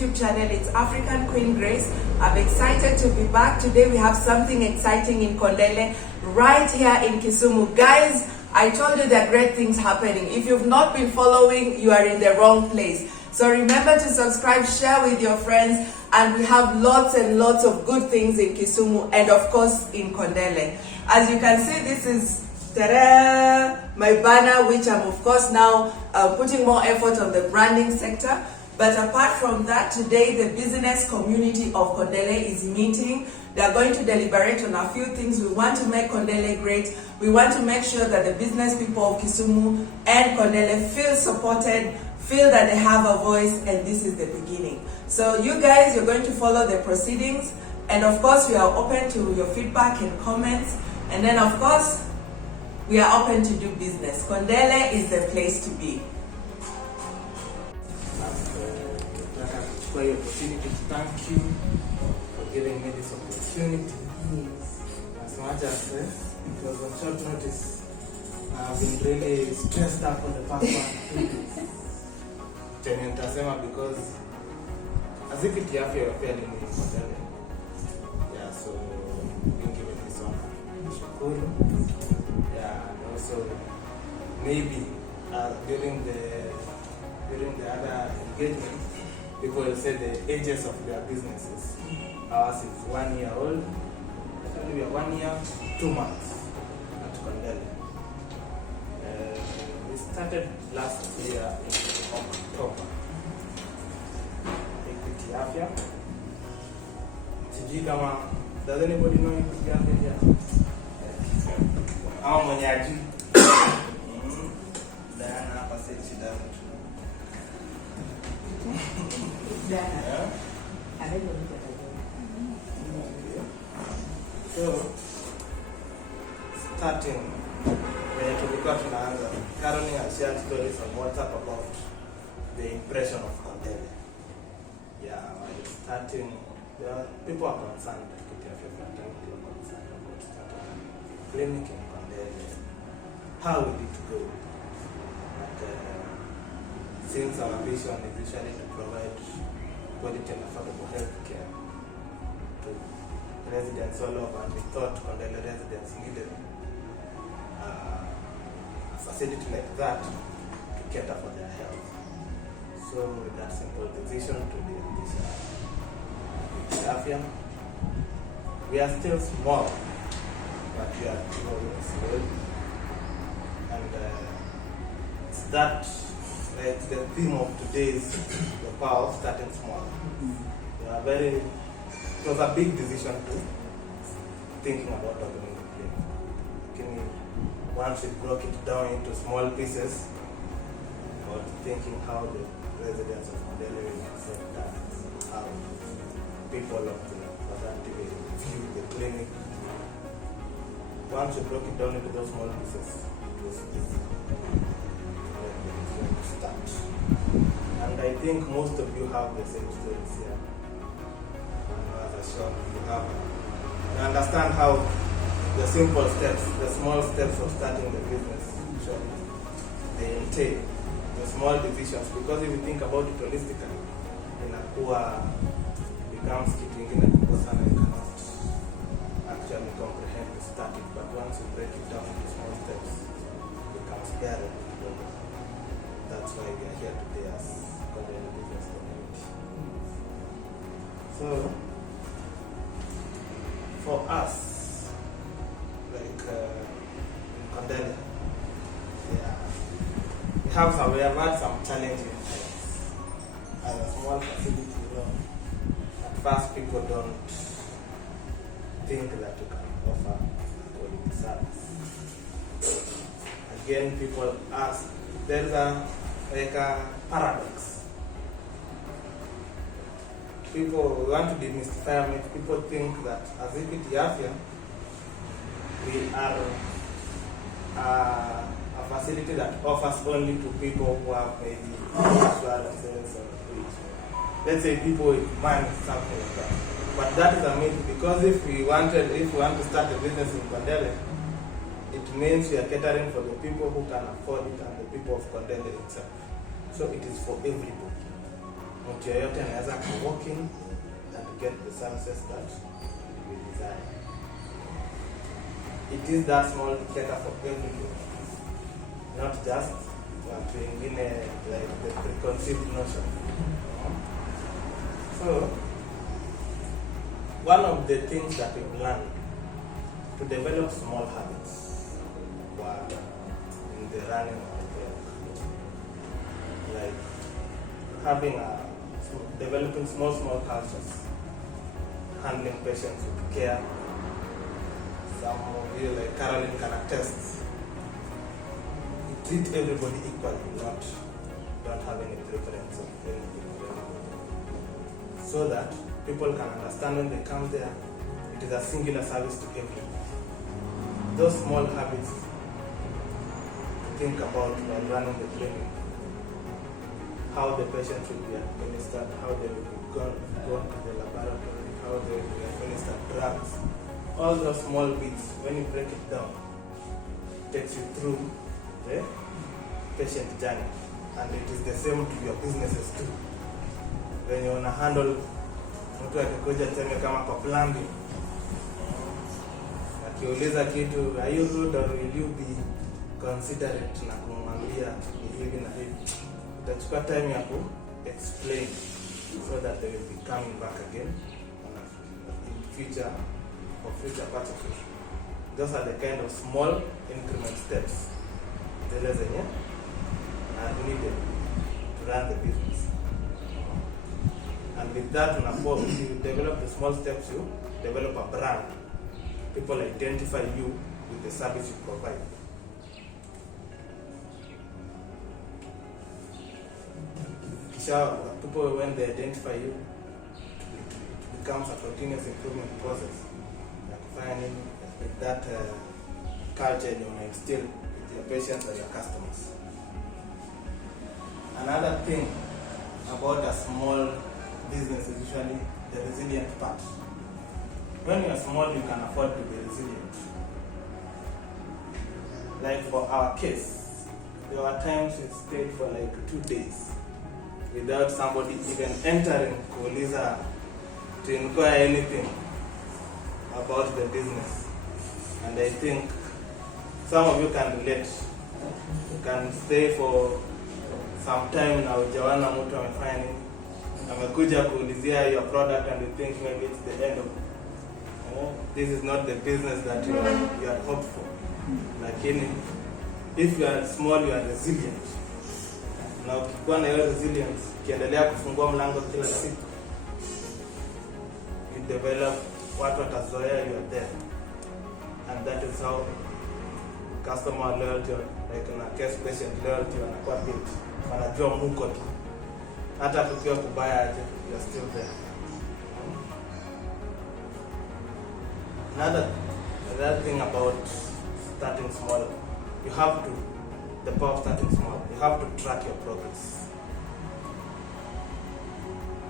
YouTube channel. It's African Queen Grace. I'm excited to be back. Today we have something exciting in Kondele, right here in Kisumu. Guys, I told you there are great things happening. If you've not been following, you are in the wrong place. So remember to subscribe, share with your friends, and we have lots and lots of good things in Kisumu and of course in Kondele. As you can see, this is my banner, which I'm of course now putting more effort on the branding sector. But apart from that, today the business community of Kondele is meeting. They are going to deliberate on a few things. We want to make Kondele great. We want to make sure that the business people of Kisumu and Kondele feel supported, feel that they have a voice, and this is the beginning. So you guys, you're going to follow the proceedings, and of course we are open to your feedback and comments, and then of course we are open to do business. Kondele is the place to be. For your opportunity to thank you for giving me this opportunity. Yes. As much as it was on short notice, I've been really stressed out for the past 1 week. Because as if it's after you're fairly new in Kondele. Yeah, so being given this one, Shukuru. Yeah, and also maybe during the other engagement, people will say the ages of their businesses. Ours is 1 year old. Actually, we are 1 year, 2 months at Kondele. We started last year in October. Equity Afya. Sijui kama, does anybody know Equity Afya here? How many are you? Diana hapa said she doesn't. Yeah. So, starting when tulikuwa tunaanza, Caroline has shared stories on WhatsApp about the impression of Kondele. Yeah, while starting, people are concerned. People are concerned about starting a clinic in Kondele. How will it go? Since our vision is usually to provide quality and affordable health care to residents all over, and we thought Kondele residents needed a facility like that to cater for their health. So with that simple decision to do this Afya, we are still small, but we are growing slowly, and it's that. It's the theme of today's the power of starting small. It was a big decision to thinking about opening the clinic. Once we broke it down into small pieces, about thinking how the residents of Kondele will accept that, how people of the Vasanti will view the clinic. Once we broke it down into those small pieces, it was easy. Start. And I think most of you have the same stories here. As I showed you understand how the simple steps, the small steps of starting the business, usually they entail the small decisions. Because if you think about it holistically, in a poor becomes keeping in a person and cannot actually comprehend the starting. But once you break it down into small steps, it becomes bearable. That's why we are here today as Kondele Business Community. So, for us, like in Kondele, we have had some challenging times. As a small facility, at first people don't think that you can offer quality service. Again, people ask, there's a paradox. People want to demystify it. People think that as Equity Afya, we are a facility that offers only to people who have maybe insurances or let's say people with money, something like that. But that is a myth, because if we want to start a business in Kondele, it means we are catering for the people who can afford it and the people of Kondele itself. So it is for everybody. mtu yeyote anaweza walk in and get the services that we desire. It is that small cater for everything, not just watu wengine like the preconceived notion. So one of the things that we've learned to develop small habits in the running of the work, like developing small cultures, handling patients with care. Some of you, like Caroline, can attest. You treat everybody equally, don't have any preference of anything. So that people can understand when they come there, it is a singular service to everyone. Those small habits to think about while running the clinic, how the patient should be administered, how they will be gone to the laboratory, how they will be administered drugs. All those small bits, when you break it down, takes you through the patient journey. And it is the same to your businesses too. When you wanna handle mtu akikuja tuseme kama kwa plumbing, akiuliza kitu, are you rude or will you be considerate, na kumwambia hivi na hivi, utachukua time ya ku explain so that they will be coming back again in future for future purchases. Those are the kind of small increment steps zile zenye are needed to run the business. And with that, if you develop the small steps, you develop a brand. People identify you with the service you provide. People, when they identify you, it becomes a continuous improvement process. Like finding that culture you may instill with your patients or your customers. Another thing about a small business is usually the resilient part. When you are small, you can afford to be resilient. Like for our case, there were times we stayed for like 2 days without somebody even entering Kuuliza to inquire anything about the business. And I think some of you can relate. You can stay for some time now, hujaona mtu amefanya nini, amekuja kuulizia your product, and you think maybe it's the end of this is not the business that you had hoped for. Lakini if you are small, you are resilient. Na ukikuwa na hiyo resilience, ukiendelea kufungua mlango kila siku, you develop, watu watazoea you are there. And that is how customer loyalty, like in a case patient loyalty, wanakuwa built. Wanajua muko tu. Hata kukiwa kubaya aje, you are still there. Another thing about starting small, you have to, the power of starting small, you have to track your progress.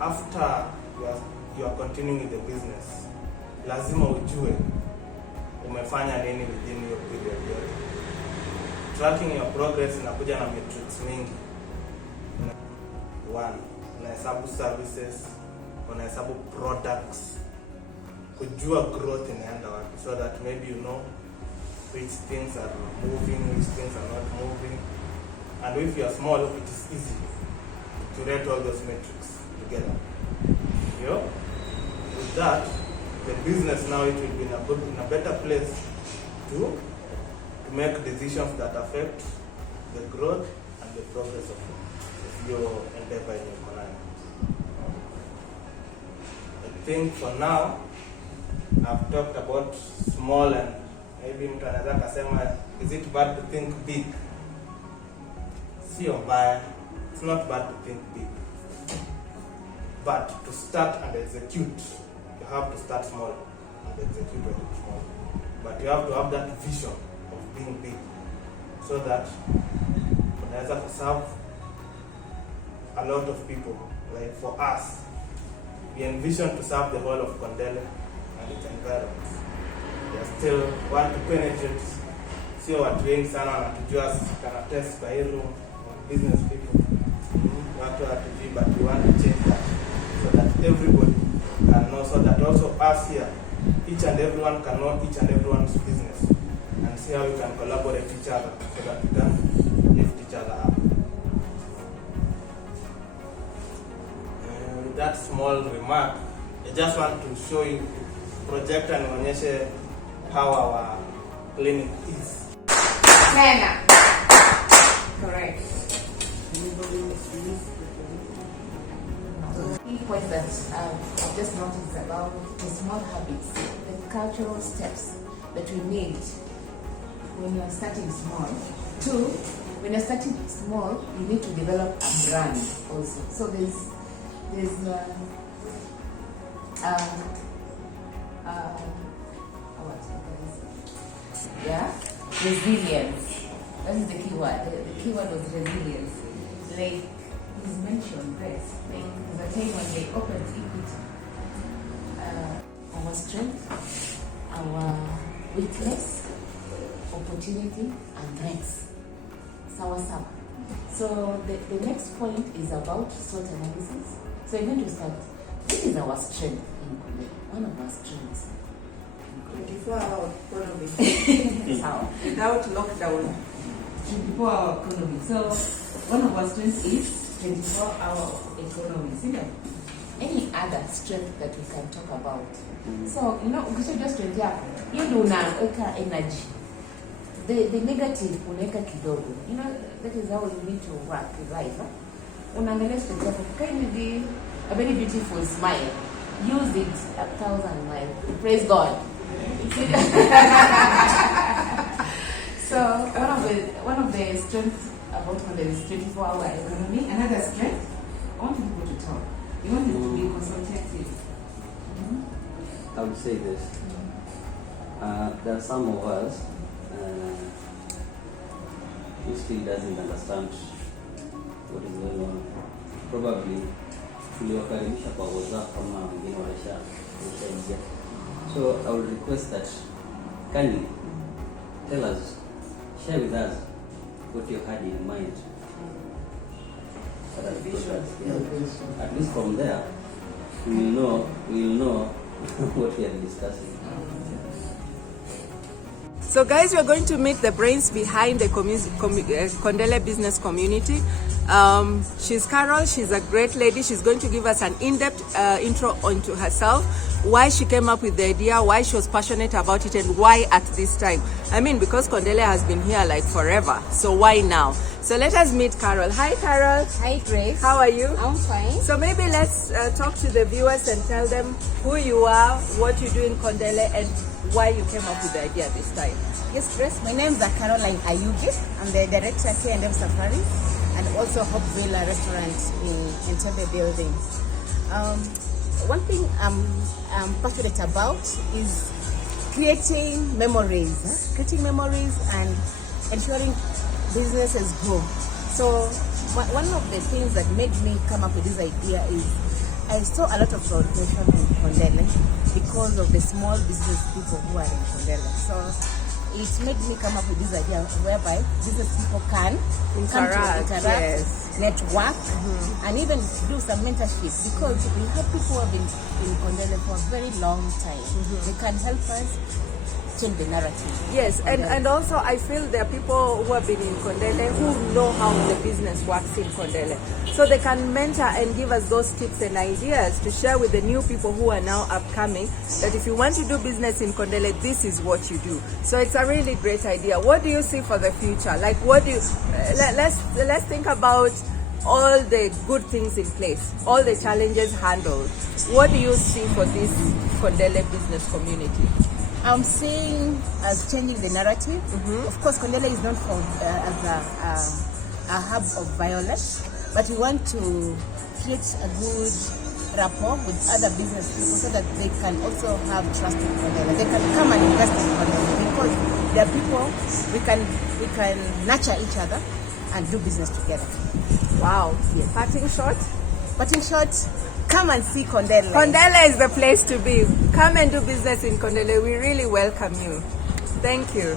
After you are continuing with the business, lazima ujue umefanya nini within your period yote. Tracking your progress inakuja na metrics mingi. One, unahesabu services, unahesabu products, kujua growth inaenda wapi, so that maybe you know which things are moving, which things are not moving. And if you are small, it is easy to rate all those metrics together. With that, the business now, it will be in a better place to make decisions that affect the growth and the progress of your endeavor in your career. I think for now, I've talked about small, and maybe mtu anaweza kusema, is it bad to think big? Sio mbaya. It's not bad to think big. But to start and execute, you have to start small and execute when it's small. But you have to have that vision of being big, so that unaweza kuserve a lot of people. Like for us, we envision to serve the whole of Kondele and its environment. We still want to penetrate. Sio watu wengi sana wanatujua kana test kwa hilo business people. watu hatujui, but we want to change that so that everybody can know, so that also us here, each and everyone can know each and everyone's business and see how we can collaborate each other so that we can lift each other up. With that small remark, I just want to show you, project and onyeshe how our clinic is. Nena. Correct. Key point that I've just noticed about the small habits, the cultural steps that we need when you're starting small. Two, when you're starting small, you need to develop a brand also. So there's resilience. That is the key word. The key word was resilience. Like he's mentioned, Grace. Like there's a time when they opened Equity. Our strength, our weakness, opportunity, and threats. Sawa. So the next point is about SWOT analysis. So you're going to start. This is our strength in Kondele. One of our strengths. 24-hour economy. How? Without lockdown. 24-hour economy. So one of our strengths is 24-hour economy. See that? Any other strength that we can talk about. So, ukisha just 20 hapo, hiyo ndio unaweka energy. The negative unaweka kidogo. That is how you need to work with life. Unaangalia strength yako. Maybe a very beautiful smile. Use it 1,000 miles. Praise God. So one of the strengths about Kondele is 24-hour economy. Another strength, I want people to talk. You want it to be consultative. I would say this. There are some of us who still doesn't understand what is going on. Probably tuliwakaribisha kwa WhatsApp kama wengine walishaingia. So I would request that kindly tell us, share with us what you had in mind. At least from there, we will know what we are discussing. So guys, we're going to meet the brains behind the Kondele Business Community. She's Carol, she's a great lady. She's going to give us an in-depth intro onto herself, why she came up with the idea, why she was passionate about it, and why at this time. I mean, because Kondele has been here like forever, so why now? So let us meet Carol. Hi Carol. Hi Grace. How are you? I'm fine. So maybe let's talk to the viewers and tell them who you are, what you do in Kondele, and why you came up with the idea this time. Yes, Grace. My name is Caroline Ayugi. I'm the director at K&M Safari and also Hope Villa restaurant in Entebbe building. One thing I'm passionate about is creating memories. Creating memories and ensuring businesses grow. So one of the things that made me come up with this idea is I saw a lot of frustration in Kondele because of the small business people who are in Kondele. So it made me come up with this idea whereby business people can interact, yes, network, and even do some mentorship, because we have people who have been in Kondele for a very long time. They can help us change the narrative. Yes, and also I feel there are people who have been in Kondele who know how the business works in Kondele. So they can mentor and give us those tips and ideas to share with the new people who are now upcoming, that if you want to do business in Kondele, this is what you do. So it's a really great idea. What do you see for the future? Like, what do you, let's think about all the good things in place, all the challenges handled. What do you see for this Kondele business community? I'm seeing as changing the narrative. Of course, Kondele is known for as a hub of violence, but we want to create a good rapport with other business people so that they can also have trust in Kondele. They can come and invest in Kondele because they are people we can nurture each other and do business together. Wow. Yes. Parting shot. Come and see Kondele. Kondele is the place to be. Come and do business in Kondele. We really welcome you. Thank you.